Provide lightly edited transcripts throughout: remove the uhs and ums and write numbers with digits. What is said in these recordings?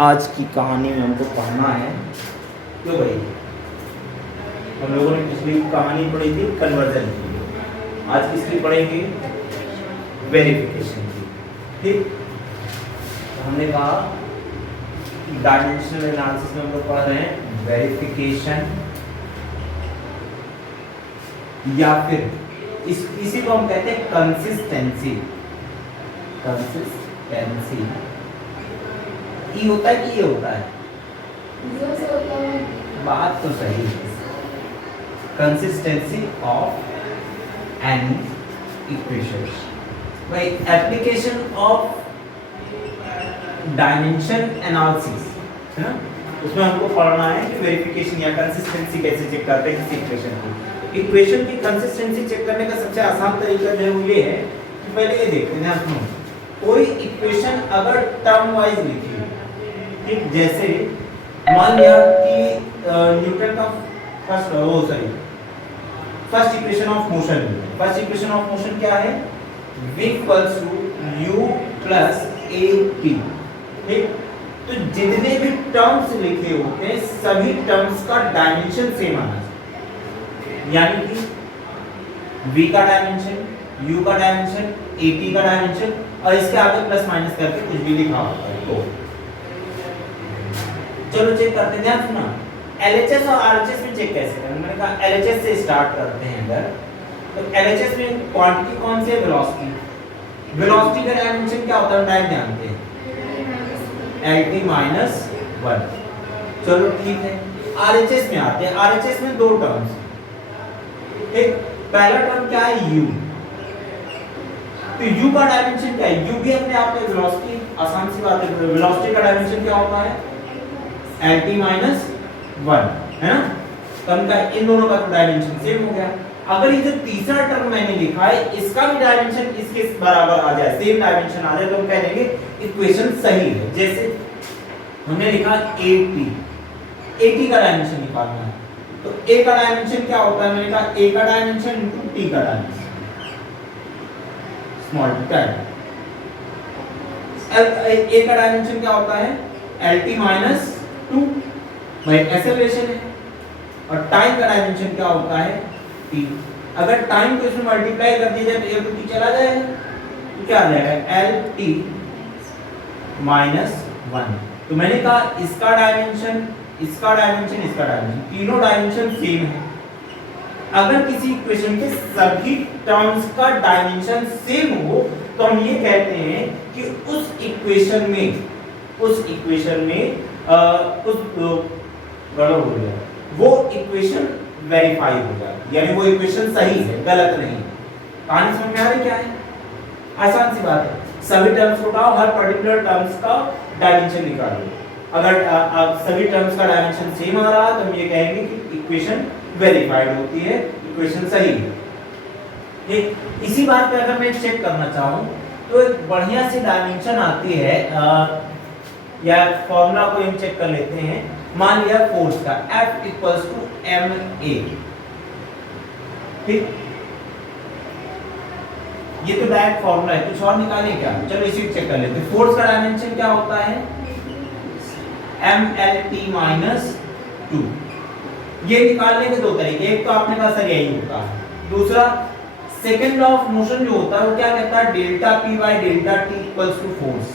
आज की कहानी में हमको पढ़ना है। क्यों भाई, हम लोगों ने पिछली कहानी पढ़ी थी कन्वर्जन की, आज किसकी पढ़ेंगे? वेरिफिकेशन की। ठीक, तो हमने कहा डायमेंशनल एनालिसिस में हम लोग पढ़ रहे हैं वेरिफिकेशन, या फिर इसी को हम कहते हैं कंसिस्टेंसी। कंसिस्टेंसी ई होता है कि ये होता है? बात तो सही है। कंसिस्टेंसी ऑफ एनी इक्वेशन भाई, एप्लीकेशन ऑफ डायमेंशन एनालिसिस है ना, उसमें हमको पढ़ना है कि वेरिफिकेशन या कंसिस्टेंसी कैसे चेक करते हैं किसी इक्वेशन की। इक्वेशन की कंसिस्टेंसी चेक करने का सबसे आसान तरीका जो है वो ये है कि पहले ये देखते हैं हम कोई इक्वेशन अगर टर्म वाइज लिखी है, ठीक, जैसे मान लिया कि न्यूटन का first equation of motion. First equation of motion क्या है? v equals to u plus a t। ठीक, तो जितने भी टर्म्स लिखे होते हैं सभी टर्म्स का डायमेंशन सेम आना चाहिए, यानी कि v का डायमेंशन, u का डायमेंशन, a t का डायमेंशन, और इसके आगे प्लस माइनस करके कुछ भी लिखा होता है। तो चलो चेक करते हैं। ध्यान सुना, LHS और RHS में चेक कैसे करेंगे? मैंने कहा LHS से स्टार्ट करते हैं। अगर तो LHS में क्वांटिटी कौन सी है? वेलोसिटी। वेलोसिटी का डायमेंशन क्या होता है? डायरेक्ट जानते हैं, LT माइनस 1। चलो ठीक है, RHS में आते हैं। RHS में दो टर्म्स, एक पहला टर्म क्या है? U। तो U का डायमेंशन क्या है? U भी अपने आप में वेलोसिटी, आसान सी बात है। वेलोसिटी का डायमेंशन क्या होता है? LT माइनस 1 है ना। तो उनका इन दोनों का डायमेंशन सेम हो गया। अगर ये जो तीसरा टर्म मैंने लिखा है इसका भी डायमेंशन इसके बराबर आ जाए, सेम डायमेंशन आ जाए, तो हम कह देंगे इक्वेशन सही है। जैसे हमने लिखा AT, AT का डायमेंशन निकालना है, तो A का डायमेंशन क्या होता है? मैंने कहा A का डायमेंशन इनटू T का डायमेंशन, स्मॉल t। A का डायमेंशन क्या होता है? LT माइनस 2, भाई एक्सेलरेशन है। और टाइम का डायमेंशन क्या होता है? t। अगर टाइम को इसमें मल्टीप्लाई कर दिया जाए तो ये तो t चला जाएगा, तो क्या आ जाएगा? LT minus 1। तो मैंने कहा इसका डायमेंशन, इसका डायमेंशन, इसका डायमेंशन, तीनों डायमेंशन सेम है। अगर किसी इक्वेशन के सभी टर्म्स का डायमेंशन सेम हो तो हम ये कहते हैं कि उस इक्वेशन में गड़बड़ हो गया, वो इक्वेशन वेरीफाई हो जाए, यानी वो इक्वेशन सही है, गलत नहीं। कहानी समझ में आ रही क्या है? आसान सी बात है। सभी टर्म्स को उठाओ, हर पर्टिकुलर टर्म्स का डायमेंशन निकालो। अगर सभी टर्म्स का डायमेंशन सेम आ रहा तो हम ये कहेंगे कि इक्वेशन वेरीफाइड होती है, इक्वेशन सही है। ठीक, इसी बात पे अगर मैं चेक करना चाहूं तो एक बढ़िया सी डायमेंशन आती है, या फॉर्मूला को हम चेक कर लेते हैं। मान लिया फोर्स का F इक्वल्स टू ma। ठीक, ये तो डायरेक्ट फॉर्मूला है, कुछ और निकालें क्या? चलो इसी को चेक कर लेते हैं। फोर्स का डायमेंशन क्या होता है? mLT minus 2। ये निकालने के दो तरीके, एक तो आपने कहा सर यही होता है, दूसरा सेकंड लॉ ऑफ मोशन जो होता है वो क्या कहता है? Delta P by delta T equals to force,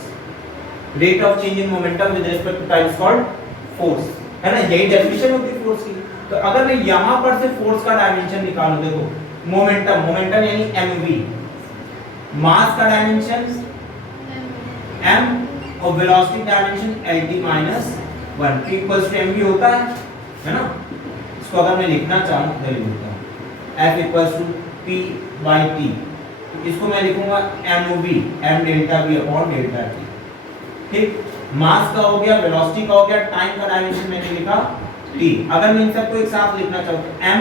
rate of change in momentum with respect to time is called force, है ना। यही डेफिनेशन होती है फोर्स की। तो अगर मैं यहां पर से फोर्स का डायमेंशन निकालूं, देखो मोमेंटम यानी mv, मास का डायमेंशन m और velocity dimension LT minus 1, P equals to mv होता है ना। इसको अगर मैं लिखना चाहूं तो लिख देता हूं F equals to P by T, तो इसको मैं लिखूंगा mov, m delta v upon delta t। ठीक, मास का हो गया, वेलोसिटी का हो गया, टाइम का डायमेंशन मैंने लिखा t। अगर मैं इन सबको एक साथ लिखना चाहूं तो m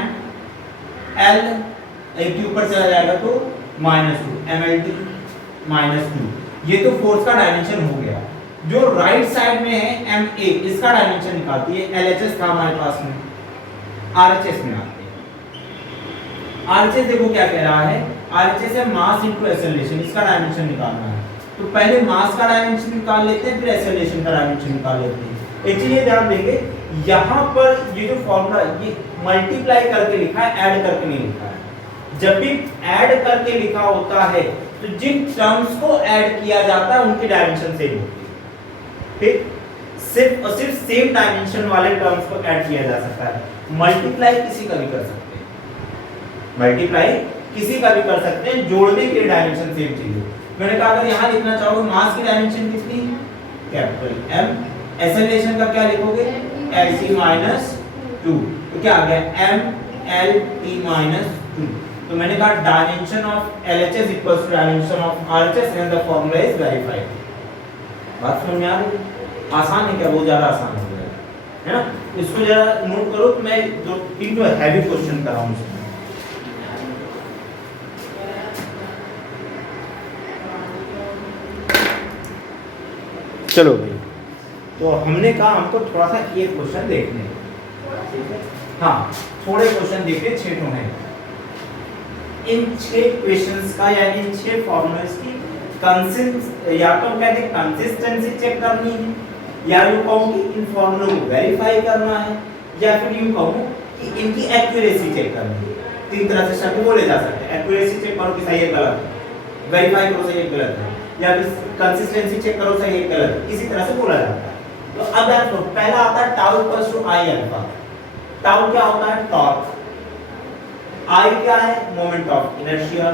l एक के ऊपर चला जाएगा तो -2 mLT माइनस 2। ये तो फोर्स का डायमेंशन हो गया। जो राइट साइड में है ma, इसका डायमेंशन निकालती है LHS का हमारे पास में, RHS में आते हैं। RHS देखो क्या कह रहा है? RHS है मास इनटू एक्सेलरेशन, इसका डायमेंशन निकालना है। तो पहले मास का डायमेंशन निकाल लेते हैं, फिर एक्सेलरेशन का डायमेंशन निकाल लेते हैं। एक चीज ये ध्यान देंगे, यहाँ पर ये जो फॉर्मूला ये मल्टीप्लाई करके लिखा है, ऐड करके नहीं लिखा है। जब भी ऐड करके लिखा होता है तो जिन टर्म्स को ऐड किया जाता है उनकी डायमेंशन सेम होती है, ठीक। सिर्फ और सिर्फ सेम डायमेंशन वाले टर्म्स को ऐड किया जा सकता है। मल्टीप्लाई किसी का भी कर सकते हैं, मल्टीप्लाई किसी का भी कर सकते हैं, जोड़ने के लिए डायमेंशन सेम चाहिए। मैंने कहा अगर यहाँ लिखना चाहोगे मास की डायमेंशन कितनी, कैपिटल M, एक्सेलरेशन का क्या लिखोगे, LC-2, तो क्या आ गया MLT-2। तो मैंने कहा dimension of LHS equals to dimension of RHS and the formula is verified. बात समझ में आ रही है? आसान है क्या? बहुत ज्यादा आसान हो गया है ना। इसको जरा नोट करो, तो मैं जो तीन जो हैवी क्वेश्चन कराऊं इसमें। चलो भाई, तो हमने कहा हमको थोड़ा सा ये क्वेश्चन देखने हैं, ठीक है? हाँ, थोड़े क्वेश्चन देखिए, 6 तो हैं। इन 6 क्वेश्चंस का या इन 6 फॉर्मूलाज की या तो कहते हैं कंसिस्टेंसी चेक करनी है, या यूं कहूं कि इन फॉर्मूलों को वेरीफाई करना है, या फिर यूं कहूं कि इनकी एक्यूरेसी चेक करनी है। तीन तरह से शब्द बोले जा सकते हैं। एक्यूरेसी चेक करो कि सही है गलत है, वेरीफाई करो सही है गलत है, या फिर कंसिस्टेंसी चेक करो सही है गलत है, इसी तरह से बोला जाता है। तो अब देखो, पहला आता है tau equals to I alpha. Tau क्या होता है, टॉर्क। आई क्या है, मोमेंट ऑफ इनर्शिया।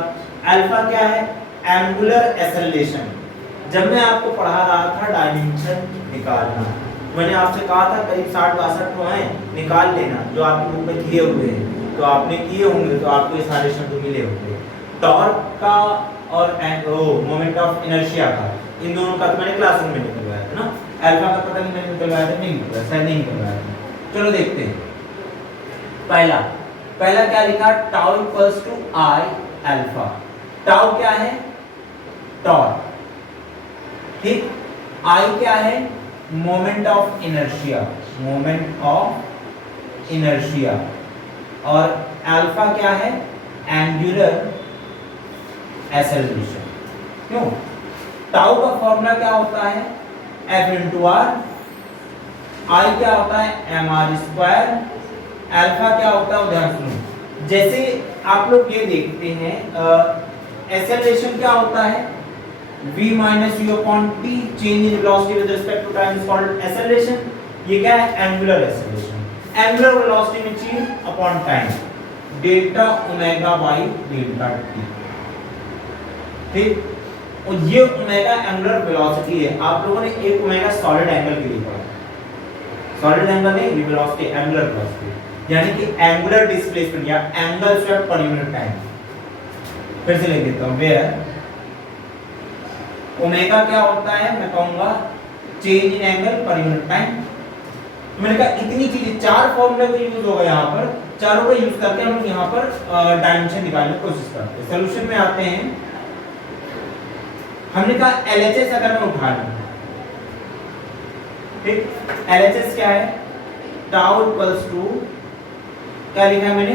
अल्फा क्या है, एंगुलर एक्सेलरेशन। जब मैं आपको पढ़ा रहा था डायमेंशन निकालना, मैंने आपसे कहा था करीब 60-62 तो हैं, निकाल लेना जो आपके बुक में दिए हुए हैं। तो आपने किए होंगे तो आपको ये सारे शब्द मिले होंगे। टॉर्क का और मोमेंट ऑफ इनर्शिया का, इन दोनों का तो मैंने क्लासरूम में निकलवाया था ना। अल्फा का पता नहीं मैंने निकलवाया था, नहीं निकलवाया, शायद नहीं निकलवाया था। चलो देखते हैं। पहला क्या लिखा, tau equals to I alpha. Tau क्या है, टॉर्क, ठीक। आई क्या है, moment of inertia, moment of inertia. और अल्फा क्या है, एंगुलर एक्सेलरेशन। क्यों, टाउ का फॉर्मूला क्या होता है, F into R। आई क्या होता है, mr²। अल्फा क्या होता है, ध्यान सुनो। जैसे आप लोग ये देखते हैं, एक्सेलरेशन क्या होता है, v minus u upon t, change in velocity with respect to time is called acceleration। ये क्या है, एंगुलर एक्सेलरेशन। एंगुलर वेलोसिटी में change upon time, delta omega by delta t, ठीक। और ये ओमेगा एंगुलर वेलोसिटी है। आप लोगों ने एक ओमेगा सॉलिड एंगल के लिए पढ़ा, सॉलिड एंगल नहीं, ये वेलोसिटी एंगुलर वेलोसिटी, यानी कि एंगुलर डिस्प्लेसमेंट या angle swept per unit time. फिर से लिख देता हूं, वेयर ओमेगा क्या होता है, मैं कहूंगा change in angle per unit time. मैंने कहा इतनी चीजें, 4 फॉर्मूले का यूज होगा यहाँ पर, चारों का यूज करके हम यहाँ पर डायमेंशन निकालने की कोशिश करते हैं। सॉल्यूशन में आते हैं। हमने कहा LHS अगर मैं उठा लूं, ठीक। LHS क्या है, टाउ इक्वल्स टू, क्या लिखा है मैंने,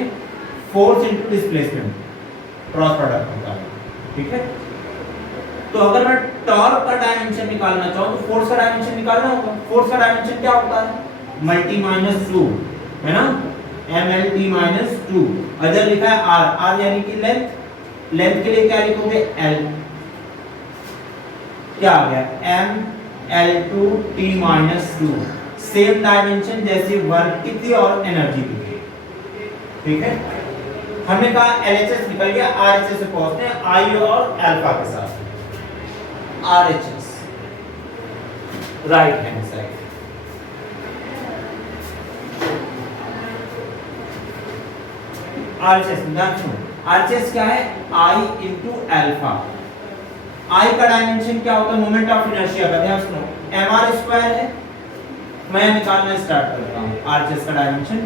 force into displacement, cross product होता है, ठीक है। तो अगर मैं टॉर्क का डायमेंशन निकालना चाहूं तो फोर्स का डायमेंशन निकालना होगा। फोर्स का डायमेंशन क्या होता है, मल्टी माइनस 2, है ना, MLT-2। अगर लिखा है R, R यानी कि लेंथ, लेंथ के लिए क्या लिखोगे, L, क्या आ गया, ML2T-2। सेम डायमेंशन जैसे वर्क की थी और एनर्जी की थी, ठीक है। हमने कहा LHS निकल गया, RHS से पहुंचते हैं I और अल्फा के साथ। RHS right hand side, RHS क्या है, I into अल्फा। I का डायमेंशन क्या होता है, मोमेंट ऑफ इनर्शिया का, ध्यान सुनो, mr² है। मैं निकालना स्टार्ट करता हूँ RHS का डायमेंशन।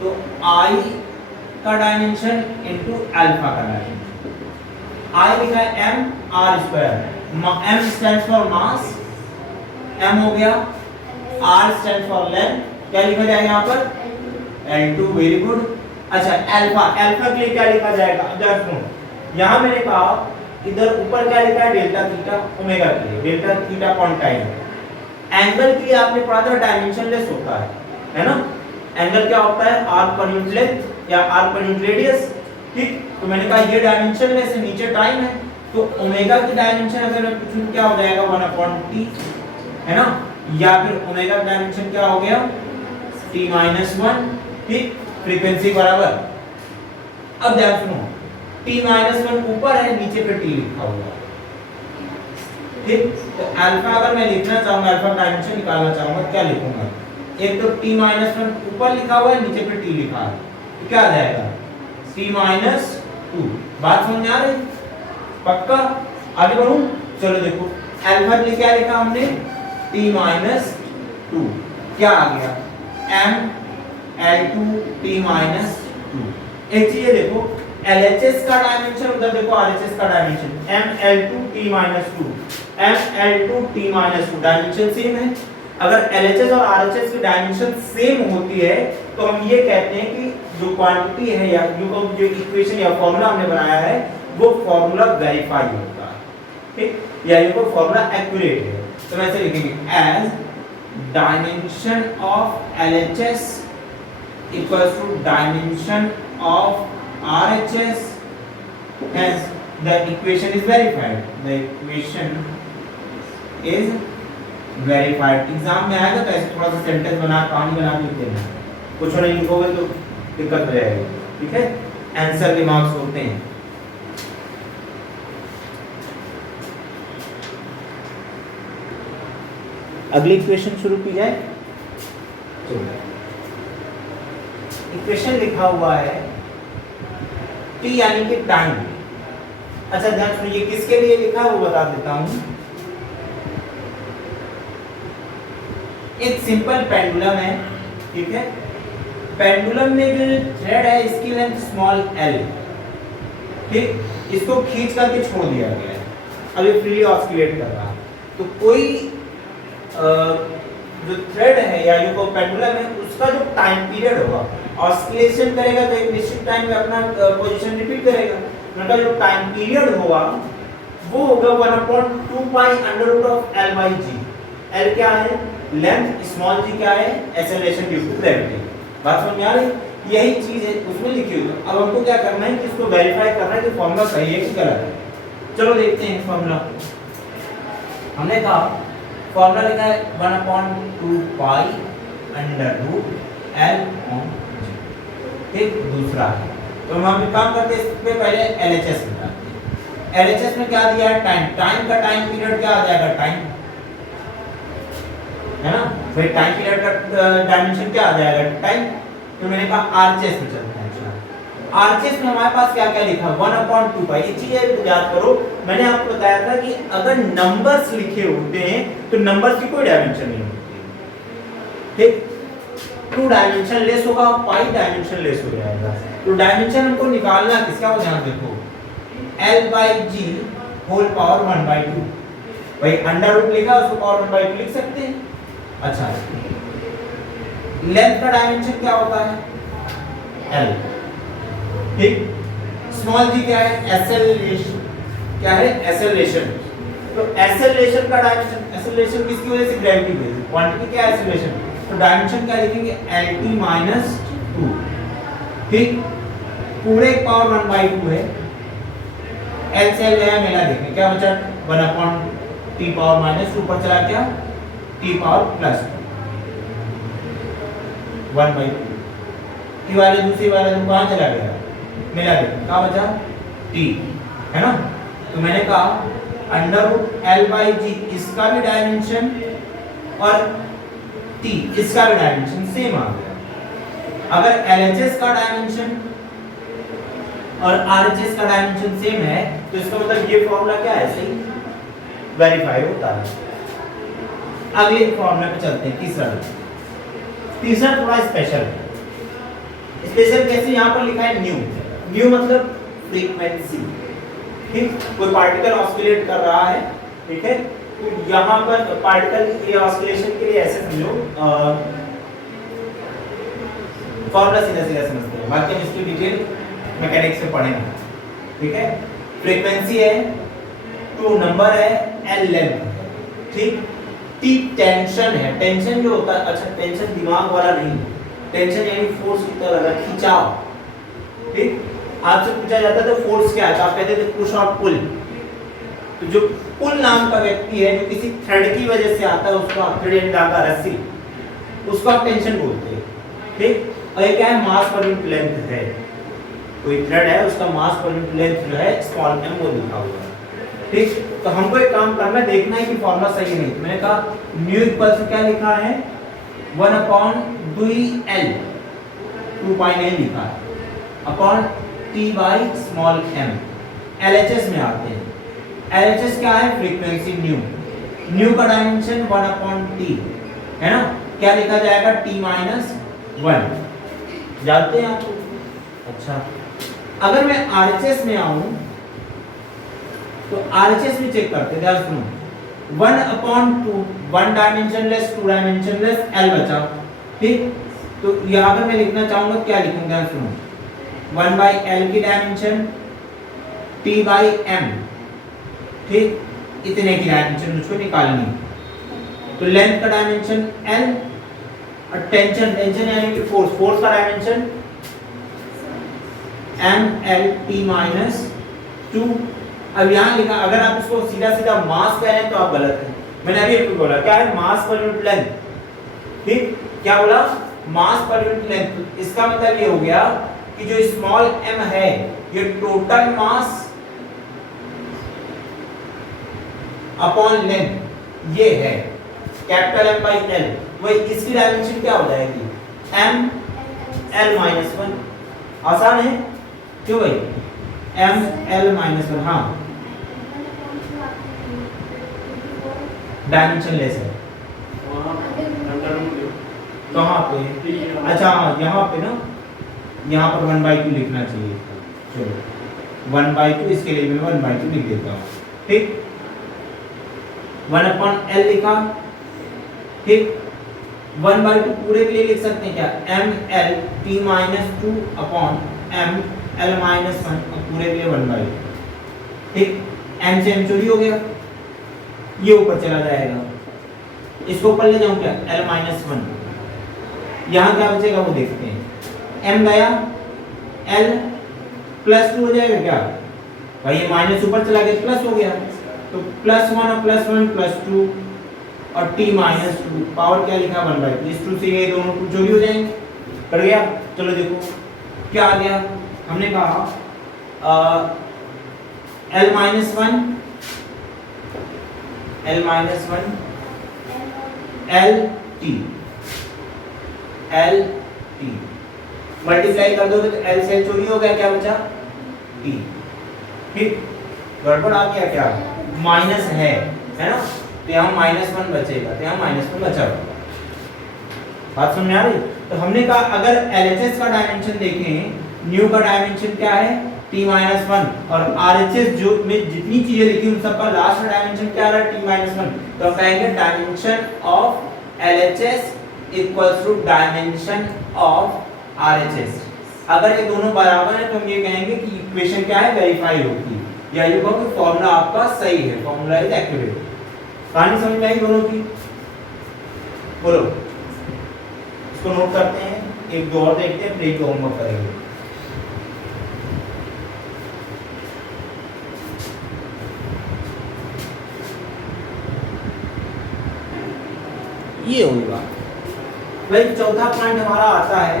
तो I का डायमेंशन इनटू अल्फा का डायमेंशन। I लिखा है mr², m stands for mass, m हो गया, r स्टैंड फॉर लेंथ, क्या लिखा जाएगा यहाँ पर, L2, वेरी गुड। अच्छा, अल्फा, अल्फा के लिए क्या लिखा जाएगा, अब देखो यहाँ मैंने कहा इधर ऊपर क्या लिखा है डेल्टा थीटा ओमेगा के लिए, डेल्टा थीटा क्वांटाइल। एंगल के लिए आपने पढ़ा था डायमेंशनलेस होता है ना। एंगल क्या होता है, आर्क पर यूनिट लेंथ या आर्क पर यूनिट रेडियस। ठीक, तो मैंने कहा ये डायमेंशनलेस है, नीचे टाइम है, तो ओमेगा की डायमेंशन अगर मैं पूछूं क्या हो जाएगा 1/t, है ना, या फिर ओमेगा का डायमेंशन क्या हो गया t-1। ठीक, फ्रीक्वेंसी बराबर। अब ध्यान सुनो, t-1 ऊपर है, नीचे पे t लिखा हुआ है। ठीक, तो अल्फा अगर मैं लिखना चाहूंगा, अल्फा डायमेंशन निकालना चाहूंगा, क्या लिखूंगा, एक तो t-1 ऊपर लिखा हुआ है, नीचे पे t लिखा है, तो क्या आ जाएगा t-2। बात समझ में आ रही, पक्का। आगे बढ़ूं, चलो देखो अल्फा के लिए क्या लिखा हमने t-2, क्या आ गया mL2 t-2। एक चीज देखो, LHS का डायमेंशन, उधर देखो RHS का dimension, mL2 t-2, mL2 t-2 dimension same है। अगर LHS और RHS की डायमेंशन सेम होती है तो हम ये कहते हैं कि जो क्वांटिटी है या जो इक्वेशन या फॉर्मूला हमने बनाया है वो फॉर्मूला वेरीफाई होता है। ठीक, या ये वो फॉर्मूला एक्यूरेट है। तो हम ऐसे लिखेंगे as dimension of LHS equals to dimension of RHS, hence the equation is verified, the equation is verified। Exam में आएगा तो ऐसे थोड़ा सा सेंटेंस बना, कहानी बना के लिख देना, कुछ नहीं लिखोगे तो दिक्कत हो जाएगी। ठीक है, आंसर के मार्क्स होते हैं। अगली इक्वेशन शुरू की जाए। इक्वेशन लिखा हुआ है t यानी कि टाइम। अच्छा ध्यान सुनिए, किसके लिए लिखा है वो बता देता हूं। एक सिंपल पेंडुलम है, ठीक है, पेंडुलम में जो थ्रेड है इसकी लेंथ स्मॉल l, ठीक, इसको खींच करके छोड़ दिया गया है, अभी फ्रीली ऑस्किलेट कर रहा है। तो कोई जो थ्रेड है या जो पेंडुलम है उसका जो टाइम पीरियड होगा, ऑस्किलेशन करेगा तो एक निश्चित टाइम में अपना पोजीशन रिपीट करेगा, मतलब जो टाइम पीरियड होगा वो होगा 1/2 pi under root of l/g। l क्या है, लेंथ, स्मॉल g क्या है, एक्सेलरेशन ड्यू टू ग्रेविटी। बात समझ में आ रही, यही चीज है उसमें लिखी हुई है। अब हमको क्या करना है कि इसको वेरीफाई करना है कि फॉर्मूला सही है कि गलत है। चलो देखते हैं फॉर्मूला। हमने कहा फॉर्मूला लिखा है 1/2 पाई अंडर रूट l/g। ठीक, दूसरा है तो हम एक काम करते हैं, इसमें पहले LHS निकालते हैं। LHS में क्या दिया है, टाइम, टाइम का टाइम पीरियड क्या आ जाएगा, टाइम, है ना, फिर टाइम पीरियड का डायमेंशन क्या आ जाएगा, टाइम। तो मैंने कहा RHS में चलते हैं। RHS में हमारे पास क्या क्या लिखा, 1/2 पाई। ये चीज याद करो, मैंने आपको बताया था कि अगर नंबर्स लिखे होते हैं तो नंबर्स की कोई डायमेंशन नहीं होती। ठीक, 2 डायमेंशन लेस होगा, पाई डायमेंशन लेस हो जाएगा। तो डायमेंशन हमको निकालना किसका, वो ध्यान देखो, l/g होल पावर 1/2। भाई अंडर रूट लिखा उसको पावर 1/2 लिख सकते हैं। अच्छा, लेंथ का डायमेंशन क्या होता है, l। ठीक, स्मॉल g क्या है, एक्सेलरेशन, क्या है, एक्सेलरेशन। तो एक्सेलरेशन का डायमेंशन, एक्सेलरेशन किसकी वजह से, ग्रेविटी की वजह से। क्वांटिटी क्या है, एक्सेलरेशन, तो डायमेंशन क्या लिखेंगे, lt-2। ठीक, पूरे पावर 1/2 है, l से l मिला देखें क्या बचा, 1/t पावर माइनस, ऊपर चला क्या, t पावर प्लस 1/2। ये वाले दूसरी वाले कहां चला गया, मिला देखें क्या बचा, t, है ना। तो मैंने कहा अंडर रूट l/g इसका भी डायमेंशन और t इसका भी डायमेंशन सेम आ गया। अगर LHS का डायमेंशन और RHS का डायमेंशन सेम है तो इसका मतलब ये फॉर्मूला क्या है, सही वेरीफाई होता है। अगले फॉर्मूले पे चलते हैं, तीसरा थोड़ा स्पेशल है। स्पेशल कैसे, यहाँ पर लिखा है न्यू, न्यू मतलब फ्रीक्वेंसी। ठीक, कोई पार्टिकल ऑस्किलेट कर रहा है, ठीक है, तो यहाँ पर पार्टिकल ये ऑस्किलेशन के लिए ऐसे समझो, फॉर्मूला सीधा सीधा समझते हैं, बाकी हम इसकी डिटेल मैकेनिक्स में पढ़ेंगे। ठीक है, फ्रीक्वेंसी है टू नंबर है, एल लेंथ, ठीक। टी टेंशन है, टेंशन जो होता है, अच्छा टेंशन दिमाग वाला नहीं, टेंशन यानी फोर्स की तरह लगा, खिंचाव, ठीक। आपसे पूछा जाता था फोर्स क्या है, तो आप कहते थे पुश और पुल। तो जो पुल नाम का व्यक्ति है, जो किसी थ्रेड की वजह से आता है, उसको थ्रेड यानी धागा, रस्सी, उसको आप टेंशन बोलते हैं, ठीक। और ये क्या है, मास पर यूनिट लेंथ है, कोई थ्रेड है उसका मास पर यूनिट लेंथ जो है स्मॉल m वो लिखा हुआ है, ठीक। तो हमको एक काम करना है, देखना है कि फॉर्मूला सही है नहीं। मैंने कहा न्यू इक्वल टू क्या लिखा है, 1/2l 2.9 लिखा है upon t by small m। LHS में आते हैं, LHS क्या है, फ्रीक्वेंसी न्यू, न्यू का डायमेंशन 1/t है ना, क्या लिखा जाएगा, t-1 जानते हैं आप। अच्छा अगर मैं RHS में आऊं तो RHS में चेक करते हैं, ध्यान सुनो, 1/2 1 डायमेंशनलेस 2 डायमेंशनलेस L बचा, ठीक। तो यहाँ पर मैं लिखना चाहूंगा, क्या लिखूंगा, ध्यान सुनो, 1/L की डायमेंशन t/m, ठीक, इतने की डायमेंशन मुझको निकालनी। तो लेंथ का डायमेंशन L और टेंशन, टेंशन यानी कि फोर्स, फोर्स का डायमेंशन mlt-2। अब यहाँ लिखा, अगर आप इसको सीधा सीधा मास कह रहे हैं तो आप गलत हैं। मैंने अभी आपको बोला क्या है, मास पर यूनिट लेंथ, ठीक। क्या बोला, मास पर यूनिट लेंथ। इसका मतलब ये हो गया कि जो स्मॉल m है ये टोटल मास अपॉन लेंथ ये है, कैपिटल M बाई L। वही इसकी डायमेंशन क्या हो जाएगी, m l-1। आसान है क्यों भाई, m l-1, हाँ डायमेंशन लेस है कहाँ पे, अच्छा यहाँ पे ना, यहाँ पर 1/2 लिखना चाहिए, चलो 1/2, इसके लिए मैं 1/2 लिख देता हूँ, ठीक। 1/L लिखा, ठीक। 1/2 पूरे के लिए लिख सकते हैं क्या, mlt-2 अपॉन ml-1 पूरे के लिए 1/2, ठीक। m से m चोरी हो गया, ये ऊपर चला जाएगा, इसको ऊपर ले जाऊं क्या, l-1, यहाँ क्या बचेगा वो देखते हैं, m गया, l +2 हो जाएगा क्या भाई, ये माइनस ऊपर चला गया प्लस हो गया, तो +1 और +1 +2 और t-2 पावर क्या लिखा, 1/2। इस 2 से ये दोनों कुछ चोरी हो जाएंगे, कर गया। चलो देखो क्या आ गया, हमने कहा l-1 lt मल्टीप्लाई कर दो तो l से चोरी हो गया, क्या बचा, t, ठीक। गड़बड़ आ गया क्या, माइनस है ना, तो यहाँ -1 बचेगा, तो यहाँ -1 बचा। बात समझ में आ रही। तो हमने कहा अगर LHS का डायमेंशन देखें, न्यू का डायमेंशन क्या है, t-1, और RHS जो में जितनी चीजें लिखी उन सब का लास्ट डायमेंशन क्या रहा, t-1। तो हम कहेंगे dimension of LHS equals to dimension of RHS। अगर ये दोनों बराबर है तो हम ये कहेंगे कि इक्वेशन क्या है, वेरीफाई होगी, या ये कहो कि फॉर्मूला आपका सही है, फॉर्मूला इज एक्यूरेट। कहानी समझ में आई दोनों की, बोलो, इसको नोट करते हैं, एक दो और देखते हैं, फिर एक दो होमवर्क करेंगे। ये होगा भाई। चौथा पॉइंट हमारा आता है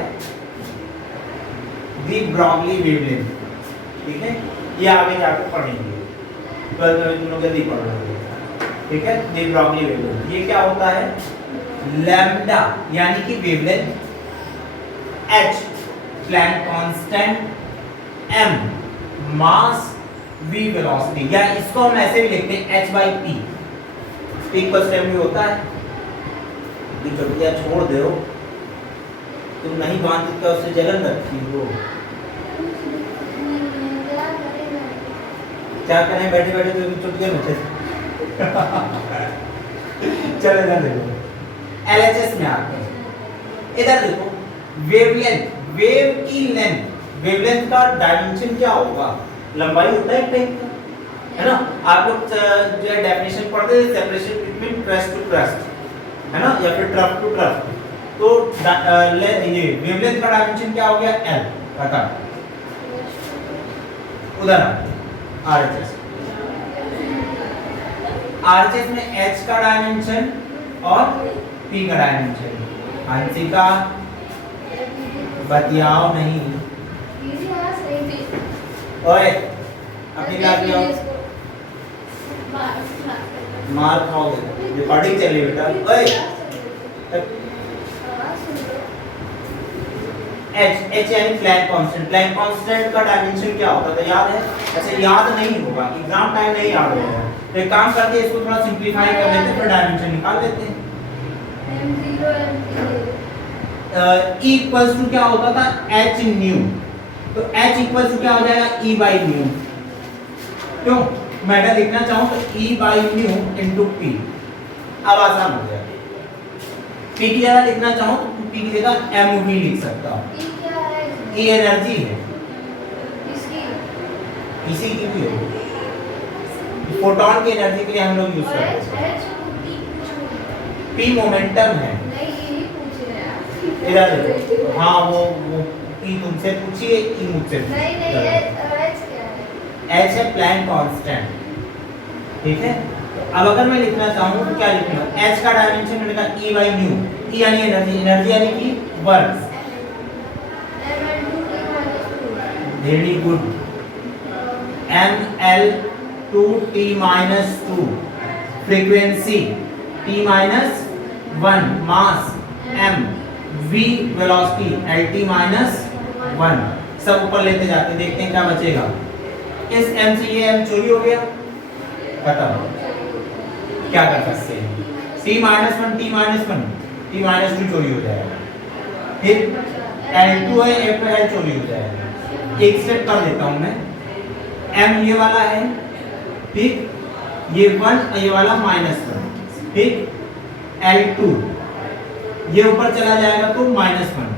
दी ब्रॉगली वेवलेंथ, ठीक है, ये आगे जाकर पढ़ेंगे, 12th में तुम लोग जल्दी पढ़ लोगे, ठीक है। दी ब्रॉगली वेवलेंथ ये क्या होता है, लैम्डा यानी कि wavelength, h Planck constant, m mass, v velocity, या इसको हम ऐसे भी लिखते हैं h/p इक्वल टू m होता है। चोटिया छोड़ दो, तुम नहीं बांधते तो उससे जलन रखी हो, क्या करें, बैठे बैठे तो चोटिया में चलो इधर देखो, LHS में आते हैं, इधर देखो वेवलेंथ, वेव की लेंथ, वेवलेंथ का डायमेंशन क्या होगा, लंबाई होता है टाइप का, है ना। आप लोग जो है डेफिनेशन पढ़ते थे separation between crest to crest, है ना, या फिर ट्रफ टू ट्रफ। तो ये वेवलेंथ का डायमेंशन क्या हो गया L बता उधर RHS में H का डायमेंशन और P का डायमेंशन। अंशिका बतियाओ नहीं, ओए अपनी क्लास में आओ, मार खाओगे, रिकॉर्डिंग चल रही है बेटा। ओए H यानी प्लैंक कांस्टेंट। प्लैंक कांस्टेंट का डायमेंशन क्या होता था याद है? अच्छा याद नहीं होगा, एग्जाम टाइम नहीं याद होगा, तो एक काम करते हैं इसको थोड़ा सिंपलीफाई कर लेते हैं, फिर डायमेंशन निकाल लेते हैं। E इक्वल्स टू क्या होता था H न्यू, तो H इक्वल्स टू क्या हो जाएगा E बाई न्यू। क्यों मैं अगर लिखना चाहूं तो E by new into P, अब आसान हो गया। P की जगह लिखना चाहूं तो P की जगह MV लिख सकता हूं। E एनर्जी है, इसी की भी है, फोटोन की एनर्जी के लिए हम लोग यूज करते हैं। P मोमेंटम है, इधर देखो, हाँ वो P तुमसे पूछिए, E मुझसे नहीं H है प्लैंक कांस्टेंट, ठीक है। तो अब अगर मैं लिखना चाहूं तो क्या लिखूंगा? H का डायमेंशन मैंने कहा E बाई न्यू, E यानी एनर्जी, एनर्जी यानी कि work, very good, ml2t minus 2, frequency t minus 1, मास m, v velocity lt minus 1, सब ऊपर लेते जाते देखते हैं क्या बचेगा। इस m से ये m चोरी हो गया, खत्म। क्या कर सकते हैं? t minus 1 t minus 1 t minus 2 चोरी हो जाएगा, फिर l2 है f l चोरी हो जाएगा। एक स्टेप कर देता हूं मैं, m ये वाला है, ठीक, ये 1 और ये वाला -1, ठीक, l2 ये ऊपर चला जाएगा तो -1,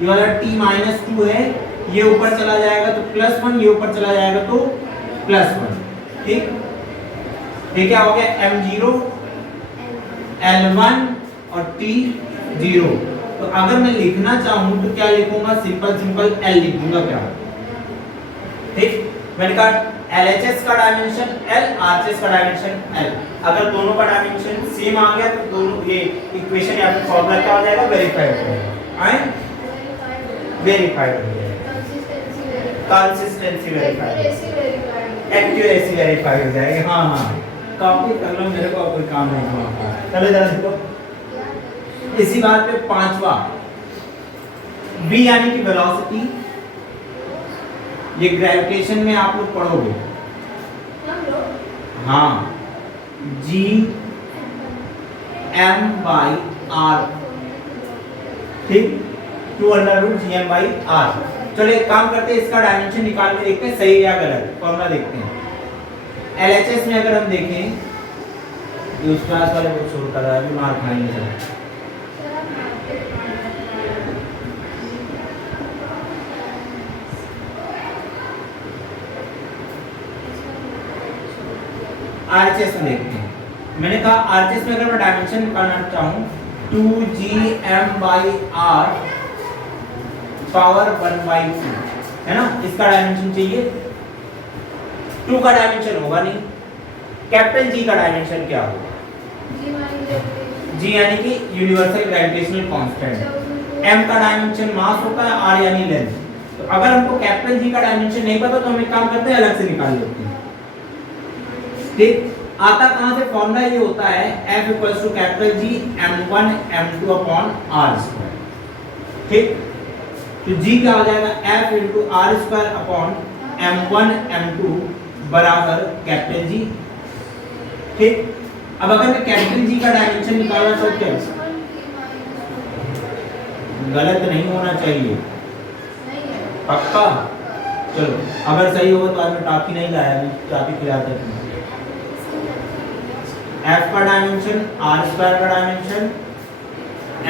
ये वाला t -2 है, ये ऊपर चला जाएगा तो +1, ये ऊपर चला जाएगा तो +1, ठीक। ये क्या हो गया? m0 l1 और t0। तो अगर मैं लिखना चाहूं तो क्या लिखूंगा? सिंपल l लिख दूंगा, क्या, ठीक। मैंने कहा LHS का डायमेंशन L, RHS का डायमेंशन L। अगर दोनों का डायमेंशन सेम आ गया तो दोनों ये इक्वेशन या फिर फॉर्मूला क्या हो जाएगा? वेरीफाइड हो जाएगा, आए वेरीफाइड हो जाएगा, कंसिस्टेंसी वेरीफाइड, एक्यूरेसी वेरीफाइड हो जाएगी। हाँ हाँ कॉपी कर लो, मेरे को कोई काम नहीं हुआ। चलो जरा देखो इसी बात पे पांचवा, v यानी कि वेलोसिटी, ये ग्रेविटेशन में आप लोग पढ़ोगे, हाँ, g m बाई r, ठीक, 2√gm/r। चलो एक काम करते हैं, इसका डायमेंशन निकाल के देखते हैं सही या गलत, फॉर्मूला देखते हैं। LHS में अगर हम देखें तो उस क्लास वाले को छोड़ कर अभी मार खाएंगे सब। RHS में देखते हैं, मैंने कहा RHS में अगर मैं डायमेंशन निकालना चाहूं 2gm/r पावर 1/2, है ना, इसका डायमेंशन चाहिए। 2 का डायमेंशन होगा नहीं, कैपिटल G का डायमेंशन क्या होगा? G यानी कि यूनिवर्सल ग्रेविटेशनल कांस्टेंट, m का डायमेंशन मास होता है, r यानी लेंथ। तो अगर हमको कैपिटल G का डायमेंशन नहीं पता तो हम एक काम करते हैं, अलग से निकाल लेते हैं, ठीक। आता कहां से? फॉर्मूला ये होता है F equals to capital G m1 m2 upon r square, ठीक। तो G क्या हो जाएगा? F into r square upon m1 m2 बराबर कैपिटल G, ठीक। अब अगर मैं कैपिटल G का डायमेंशन निकालना चाहूँ क्या? गलत नहीं होना चाहिए, पक्का। चलो अगर सही होगा तो आज मैं टॉफी नहीं लाया, मैं टॉफी खिलाता हूँ। F का डायमेंशन, r स्क्वायर का डायमेंशन,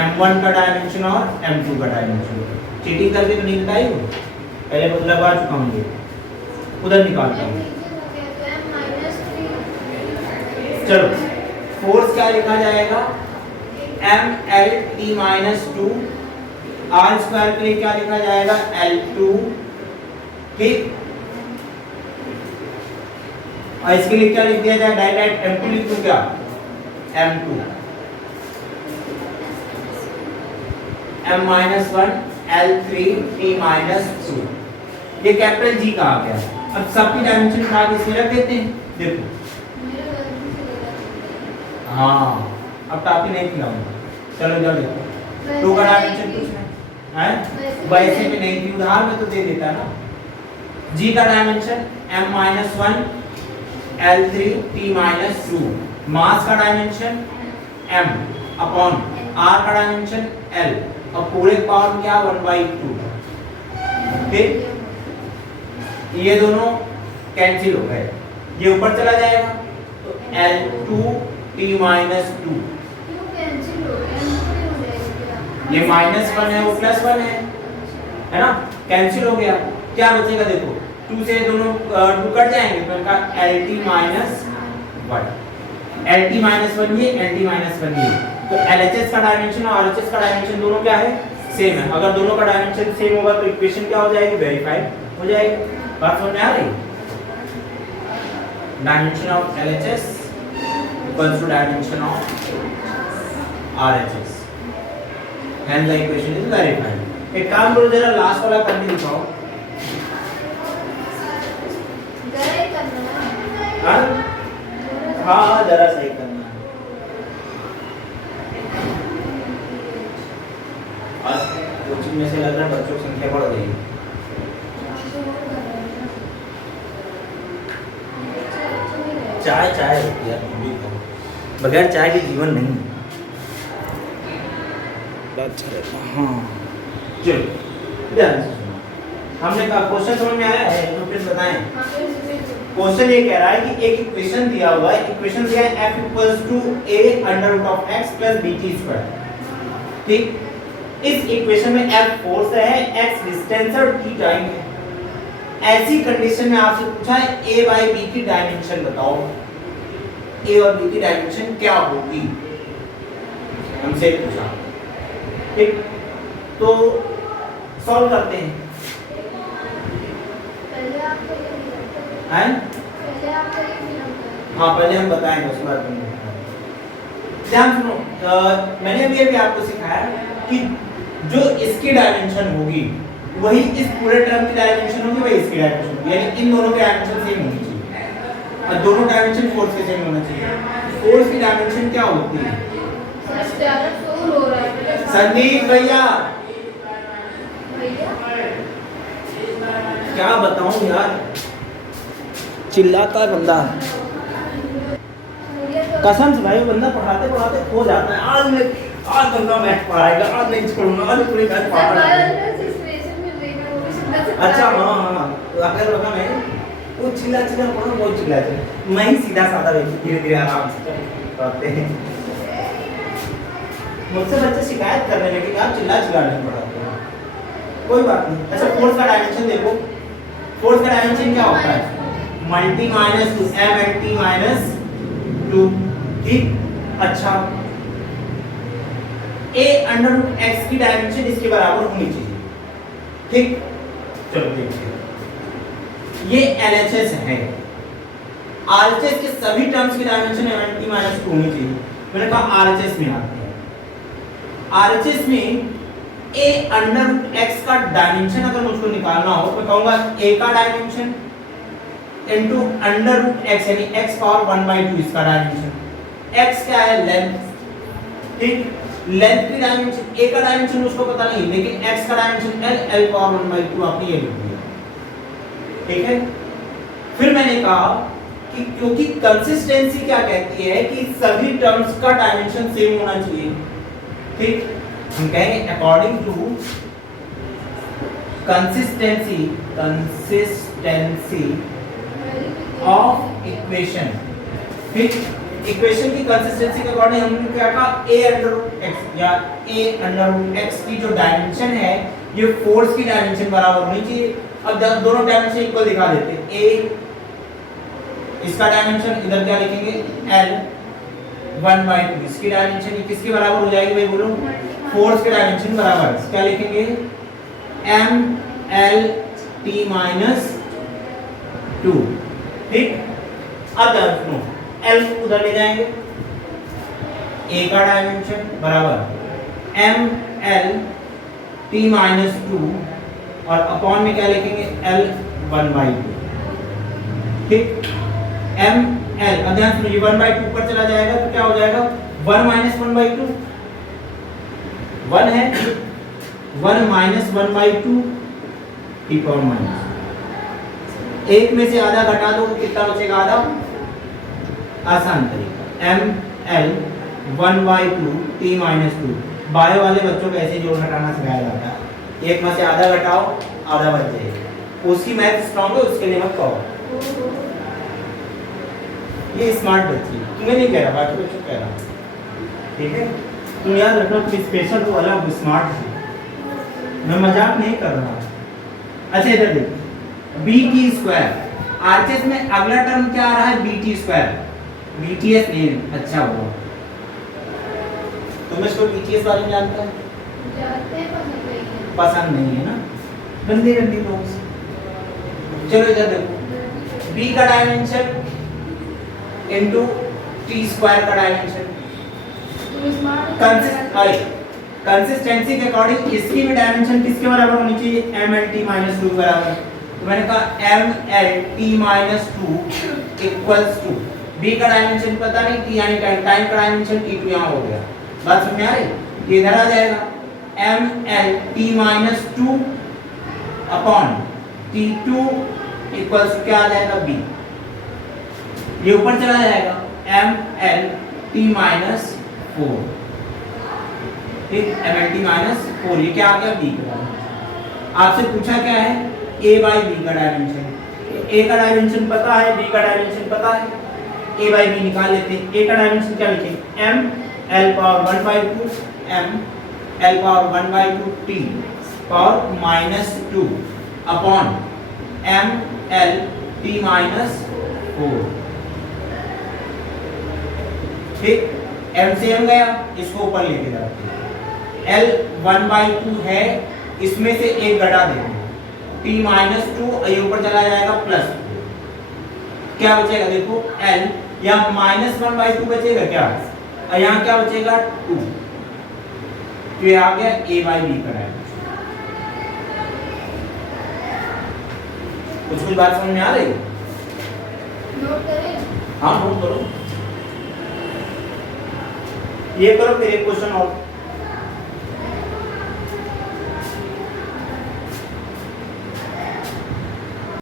m1 का डायमेंशन और m2 का डायमेंशन। चीटिंग करके तो नहीं बताई हो, पहले लगा चुका हूँ, उधर निकालता हूँ। चलो फोर्स क्या लिखा जाएगा, mlt माइनस 2, आर स्क्वायर के लिए क्या लिखा जाएगा, L2, ठीक। और इसके लिए क्या लिख दिया जाए, डायरेक्ट m2 लिख दूं क्या, m2 m minus 1 L3 t minus 2, ये कैपिटल G का आ गया। अब सबकी डायमेंशन उठा के इसमें रख देते हैं, देखो हाँ अब टॉपिक नहीं खिलाऊंगा, चलो जाओ देखो 2 का डायमेंशन पूछना है, वैसे भी नहीं थी उधार में तो दे देता ना। G का dimension m minus 1 L3 t minus 2, मास का डायमेंशन m अपॉन r का डायमेंशन L और पूरे पावर क्या 1/2, ठीक। ये दोनों कैंसिल हो गए, ये ऊपर चला जाएगा तो L2 t माइनस 2, ये -1 है वो +1 है ना, कैंसिल हो गया। क्या बचेगा देखो 2 से दोनों 2 कट जाएंगे तो इनका LT माइनस 1, LT माइनस 1 ये, LT माइनस 1 ये, तो LHS का डायमेंशन और RHS का डायमेंशन दोनों क्या है, सेम है। अगर दोनों का डायमेंशन सेम होगा तो इक्वेशन क्या हो जाएगी, वेरीफाइड हो जाएगी। बात समझ में आ रही, dimension of LHS equals to dimension of RHS, hence the equation is verified। एक काम करो जरा लास्ट वाला करके दिखाओ, हाँ जरा सही करना है। आज कोचिंग में से लग रहा है बच्चों की संख्या बढ़ गई। चाय चाय होती है, बगैर चाय के जीवन नहीं। अच्छा रहता हाँ, चलो ध्यान से सुनो। हमने कहा क्वेश्चन समझ में आया है तो फिर बताएं। क्वेश्चन ये कह रहा है कि एक इक्वेशन दिया हुआ है, इक्वेशन दिया है f equals to a under root of x plus bt square, ठीक। इस इक्वेशन में f फोर्स है, x डिस्टेंस और t टाइम है। ऐसी कंडीशन में आपसे पूछा है a बाय b की डायमेंशन बताओ, a और b की डायमेंशन क्या होगी, हमसे पूछा, ठीक। तो सॉल्व करते हैं, हाँ पहले हम बताएंगे उसके बाद ध्यान सुनो। मैंने अभी आपको सिखाया कि जो इसकी डायमेंशन होगी वही इस पूरे टर्म की डायमेंशन होगी, वही इसकी डायमेंशन होगी, यानी इन दोनों की डायमेंशन सेम होनी चाहिए और दोनों डायमेंशन फोर्स के सेम होना चाहिए। फोर्स की डायमेंशन क्या होती है संदीप भैया, क्या बताऊं यार, चिल्लाता है बंदा, कसम से भाई बंदा पढ़ाते पढ़ाते खो जाता है। आज बंदा मैथ पढ़ाएगा, आज नहीं छोड़ूंगा, आज पूरी मैथ पढ़ाएगा। अच्छा हाँ अगर बता मैं वो चिल्ला पढ़ा, बहुत चिल्ला मैं ही सीधा साधा धीरे धीरे आराम से पढ़ाते हैं। मुझसे बच्चे शिकायत करने लगे कि आप चिल्ला नहीं पढ़ाते हैं, कोई बात नहीं। अच्छा फोर्स का डायमेंशन देखो, फोर्स का डायमेंशन क्या होता है, multi minus 2 m and t minus 2, ठीक। अच्छा a अंडर रूट x की डायमेंशन इसके बराबर होनी चाहिए, ठीक। चलो देखिए ये LHS है, RHS के सभी टर्म्स की dimension m and t minus 2 होनी चाहिए। मैंने कहा RHS में आते हैं, RHS में a अंडर रूट x का डायमेंशन अगर मुझको निकालना हो तो कहूंगा a का dimension into under root x यानी x पावर 1/2 इसका डायमेंशन, x क्या है लेंथ, ठीक। लेंथ की डायमेंशन a का डायमेंशन उसको पता नहीं, लेकिन x का डायमेंशन l पावर 1/2 आपने ये लिख दिया, ठीक है। फिर मैंने कहा कि क्योंकि कंसिस्टेंसी क्या कहती है कि सभी टर्म्स का डायमेंशन सेम होना चाहिए, ठीक। हम कहेंगे according to consistency of equation, ठीक। इक्वेशन की कंसिस्टेंसी के अकॉर्डिंग हमने क्या कहा a अंडर रूट x या a अंडर रूट x की जो डायमेंशन है ये फोर्स की डायमेंशन बराबर होनी चाहिए। अब दोनों डायमेंशन इक्वल दिखा देते हैं, a इसका डायमेंशन इधर क्या लिखेंगे l 1/2 इसकी डायमेंशन किसके बराबर हो जाएगी भाई बोलो, फोर्स के डायमेंशन बराबर। क्या लिखेंगे, mlt-2। ठीक, अब ध्यान सुनो, l उधर ले जाएंगे, a का डायमेंशन बराबर mlt-2 और अपॉन में क्या लिखेंगे, l 1/2। ठीक, ml, अब ध्यान सुनो, ये 1/2 ऊपर चला जाएगा तो क्या हो जाएगा, 1 - 1/2, 1 है, 1 - 1/2 e पावर माइनस, एक में से आधा घटा दो तो कितना बचेगा, आधा। आसान तरीका, ml 1/2 t - 2। बायो वाले बच्चों को ऐसे जोड़ घटाना सिखाया जाता है, एक में से आधा घटाओ, आधा बच जाएगा। उसकी मैथ स्ट्रांग है, उसके लिए मत कहो, ये स्मार्ट बच्ची, तुम्हें नहीं कह रहा, बाकी बच्चों कह रहा। ठीक है, तुम याद रखना, तुम स्पेशल तो अलग स्मार्ट हो, मैं मजाक नहीं कर रहा। अच्छा इधर देखो, bt², आरएचएस में अगला टर्म क्या आ रहा है, bt², bts नहीं, अच्छा हुआ तुम इसको bts बारे में जानते हो, पसंद नहीं है ना, गंदी गंदी लोग। चलो इधर देखो, b का डायमेंशन इनटू t² का डायमेंशन, कंसिस्टेंसी के अकॉर्डिंग इसकी भी डायमेंशन किसके बराबर होनी चाहिए, mlt - 2 बराबर। तो मैंने कहा mlt - 2 इक्वल्स टू, b का डायमेंशन पता नहीं, t यानी टाइम का डायमेंशन t2 यहाँ हो गया, बात समझ में आ रही, ये इधर आ जाएगा mlt - 2 अपॉन t2 इक्वल्स क्या आ जाएगा, b, ये ऊपर चला जाएगा mlt - 4। ठीक, mlt - 4, ये क्या आ गया, b का डायमेंशन। आपसे पूछा क्या है, a/b का डायमेंशन, a का डायमेंशन पता है, b का डायमेंशन पता है, a/b निकाल लेते हैं। a का डायमेंशन क्या लिखेंगे, ml power 1/2 ml power 1/2 t power -2 upon mlt - 4। ठीक, m से m गया, इसको ऊपर लेके जाते हैं, l 1/2 है, इसमें से एक घटा देंगे, t - 2, ये ऊपर चला जाएगा प्लस, क्या बचेगा देखो, l या -1/2 बचेगा क्या, और यहाँ क्या बचेगा 2, तो ये आ गया a/b का डायमेंशन। कुछ बात समझ में आ रही है, नोट करें, हाँ नोट करो, ये करो, फिर एक क्वेश्चन और